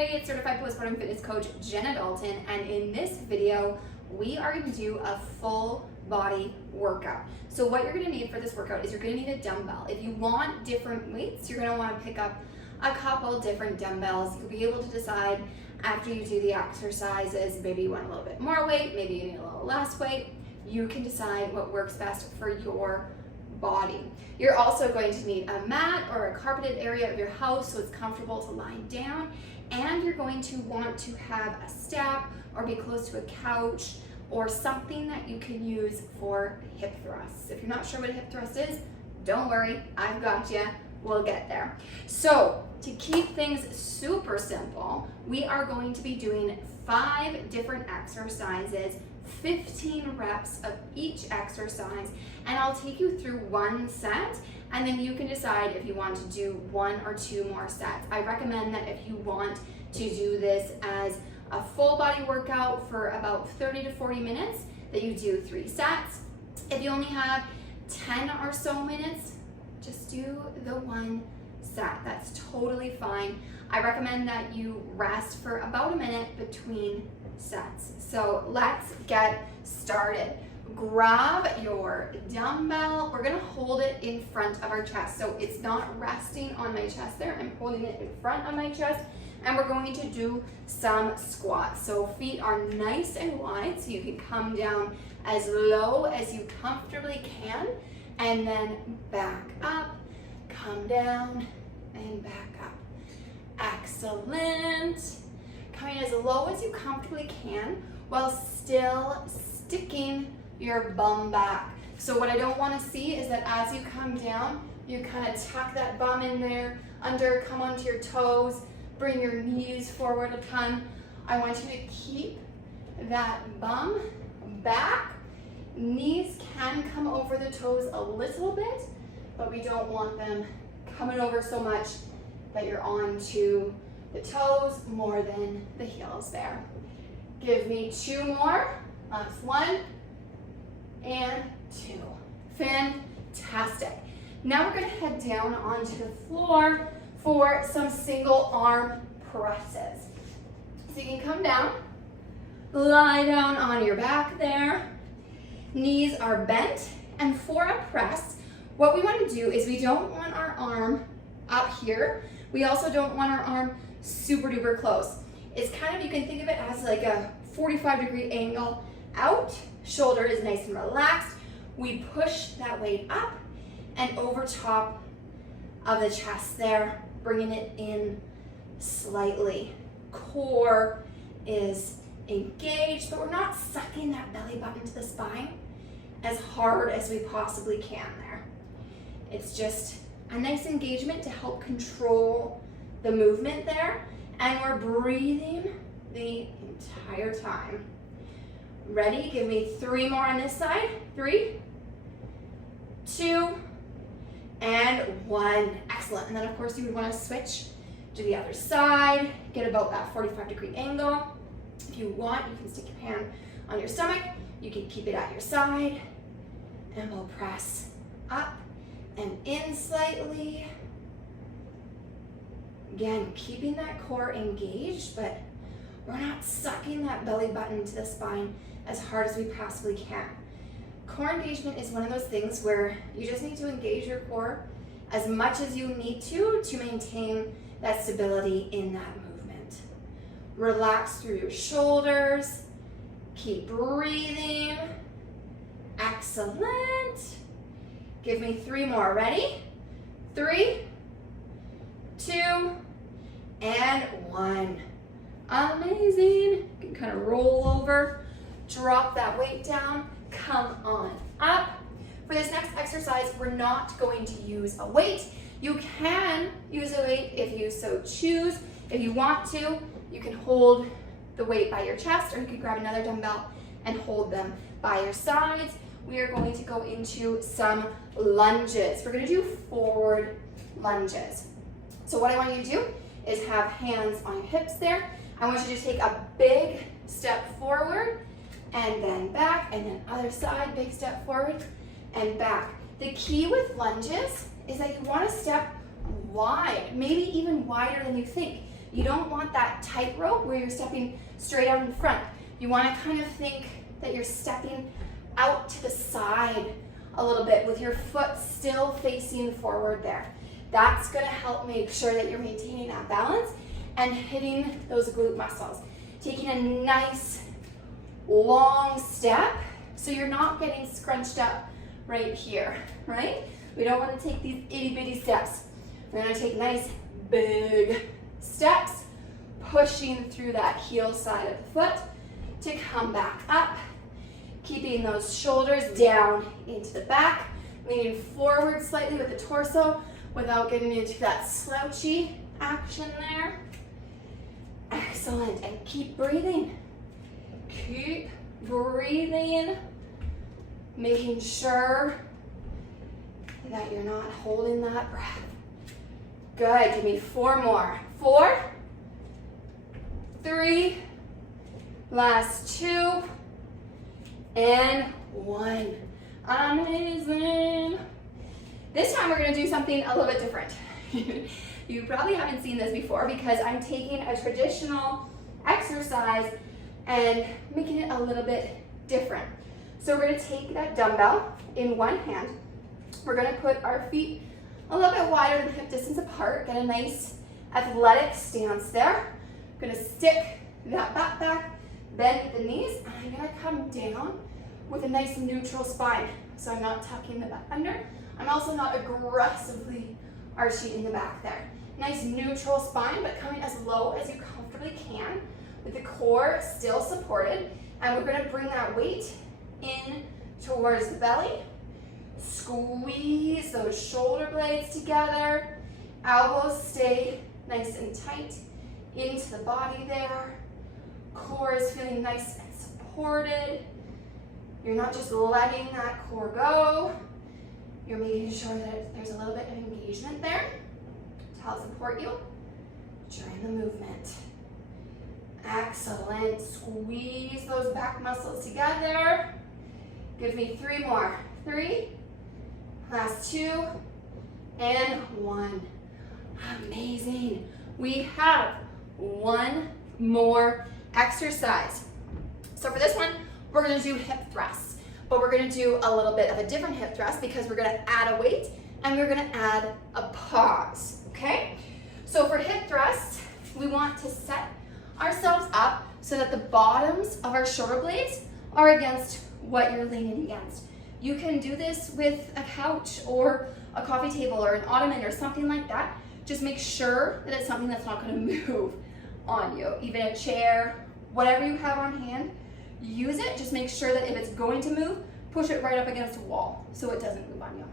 Hey, it's Certified Postpartum Fitness Coach Jenna Dalton, and in this video, we are going to do a full body workout. So what you're going to need for this workout is you're going to need a dumbbell. If you want different weights, you're going to want to pick up a couple different dumbbells. You'll be able to decide after you do the exercises, maybe you want a little bit more weight, maybe you need a little less weight. You can decide what works best for your body. You're also going to need a mat or a carpeted area of your house so it's comfortable to lie down, and you're going to want to have a step or be close to a couch or something that you can use for hip thrusts. If you're not sure what a hip thrust is, don't worry, I've got you. We'll get there. So to keep things super simple, we are going to be doing 5 different exercises, 15 reps of each exercise, and I'll take you through one set, and then you can decide if you want to do 1 or 2 more sets. I recommend that if you want to do this as a full body workout for about 30 to 40 minutes, that you do 3 sets. If you only have 10 or so minutes, just do the 1 set. That's totally fine. I recommend that you rest for about a minute between sets. So let's get started. Grab your dumbbell. We're gonna hold it in front of our chest. So it's not resting on my chest there. I'm holding it in front of my chest, and we're going to do some squats. So feet are nice and wide so you can come down as low as you comfortably can, and then back up, come down, and back up. Excellent. Coming as low as you comfortably can while still sticking your bum back. So what I don't want to see is that as you come down, you kind of tuck that bum in there, under, come onto your toes, bring your knees forward a ton. I want you to keep that bum back. Knees can come over the toes a little bit, but we don't want them coming over so much that you're onto the toes more than the heels there. Give me 2 more. Last 1 and 2. Fantastic. Now we're going to head down onto the floor for some single arm presses. So you can come down, lie down on your back there. Knees are bent, and for a press, what we want to do is we don't want our arm up here. We also don't want our arm super duper close. It's kind of, you can think of it as like a 45-degree angle out. Shoulder is nice and relaxed. We push that weight up and over top of the chest there, bringing it in slightly. Core is engaged, but we're not sucking that belly button to the spine as hard as we possibly can there. It's just a nice engagement to help control the movement there, and we're breathing the entire time. Ready? Give me 3 more on this side. 3, 2, and 1. Excellent. And then of course you would want to switch to the other side, get about that 45-degree angle. If you want, you can stick your hand on your stomach. You can keep it at your side, and we'll press up and in slightly. Again, keeping that core engaged, but we're not sucking that belly button to the spine as hard as we possibly can. Core engagement is one of those things where you just need to engage your core as much as you need to maintain that stability in that movement. Relax through your shoulders. Keep breathing. Excellent. Give me 3 more. Ready? 3, 2, and 1. Amazing. You can kind of roll over, drop that weight down, come on up. For this next exercise, we're not going to use a weight. You can use a weight if you so choose. If you want to, you can hold the weight by your chest, or you can grab another dumbbell and hold them by your sides. We are going to go into some lunges. We're going to do forward lunges. So what I want you to do is have hands on your hips there. I want you to take a big step forward and then back, and then other side, big step forward and back. The key with lunges is that you want to step wide, maybe even wider than you think. You don't want that tightrope where you're stepping straight out in front. You want to kind of think that you're stepping out to the side a little bit with your foot still facing forward there. That's going to help make sure that you're maintaining that balance and hitting those glute muscles. Taking a nice long step so you're not getting scrunched up right here, right? We don't want to take these itty bitty steps. We're going to take nice big steps, pushing through that heel side of the foot to come back up, keeping those shoulders down into the back, leaning forward slightly with the torso without getting into that slouchy action there. Excellent, and keep breathing. Keep breathing, making sure that you're not holding that breath. Good, give me 4 more. 4, 3, last 2, and 1. Amazing. This time we're gonna do something a little bit different. You probably haven't seen this before because I'm taking a traditional exercise and making it a little bit different. So we're gonna take that dumbbell in one hand. We're gonna put our feet a little bit wider than hip distance apart, get a nice athletic stance there. I'm gonna stick that butt back, bend the knees, and I'm gonna come down with a nice neutral spine. So I'm not tucking the butt under. I'm also not aggressively arching in the back there. Nice neutral spine, but coming as low as you comfortably can with the core still supported. And we're gonna bring that weight in towards the belly. Squeeze those shoulder blades together. Elbows stay nice and tight into the body there. Core is feeling nice and supported. You're not just letting that core go. You're making sure that there's a little bit of engagement there to help support you during the movement. Excellent. Squeeze those back muscles together. Give me 3 more. 3, last 2, and 1. Amazing. We have 1 more exercise. So for this one, we're gonna do hip thrusts, but we're gonna do a little bit of a different hip thrust because we're gonna add a weight and we're gonna add a pause, okay? So for hip thrusts, we want to set ourselves up so that the bottoms of our shoulder blades are against what you're leaning against. You can do this with a couch or a coffee table or an ottoman or something like that. Just make sure that it's something that's not gonna move on you. Even a chair, whatever you have on hand, use it. Just make sure that if it's going to move, push it right up against a wall so it doesn't move on you.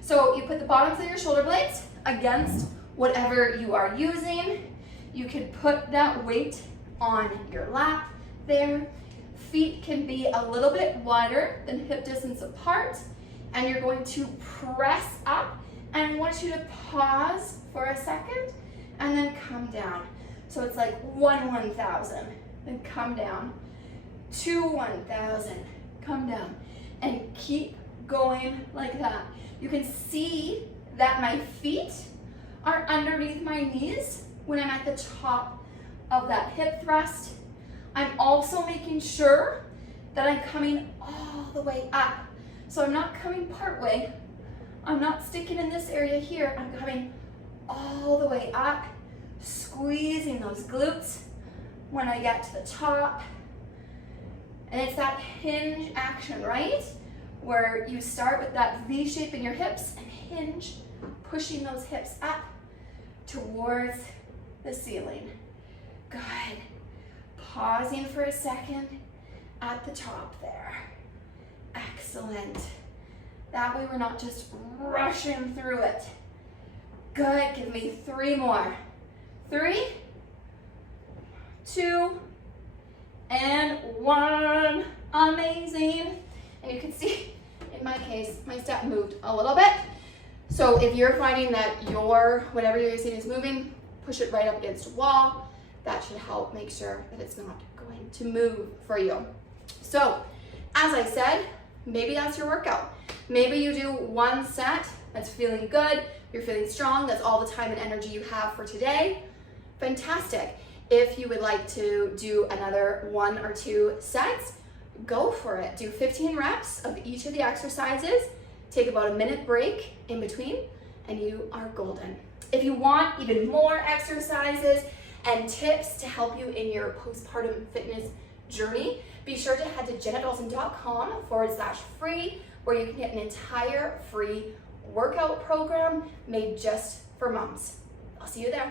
So you put the bottoms of your shoulder blades against whatever you are using. You can put that weight on your lap there. Feet can be a little bit wider than hip distance apart, and you're going to press up, and I want you to pause for a second and then come down. So it's like 1,000, then come down, 2 1,000, come down, and keep going like that. You can see that my feet are underneath my knees when I'm at the top of that hip thrust. I'm also making sure that I'm coming all the way up. So I'm not coming part way. I'm not sticking in this area here. I'm coming all the way up, squeezing those glutes when I get to the top. And it's that hinge action, right? Where you start with that V shape in your hips and hinge, pushing those hips up towards the ceiling. Good. Pausing for a second at the top there. Excellent. That way we're not just rushing through it. Good, give me 3 more. 3, 2, and 1. Amazing. And you can see, in my case, my step moved a little bit. So if you're finding that whatever you're using is moving, push it right up against a wall. That should help make sure that it's not going to move for you. So, as I said, maybe that's your workout. Maybe you do 1 set that's feeling good, you're feeling strong, that's all the time and energy you have for today. fantastic. If you would like to do another 1 or 2 sets, go for it. Do 15 reps of each of the exercises, take about a minute break in between, and you are golden. If you want even more exercises and tips to help you in your postpartum fitness journey, be sure to head to janetdawson.com/free, where you can get an entire free workout program made just for moms. I'll see you there.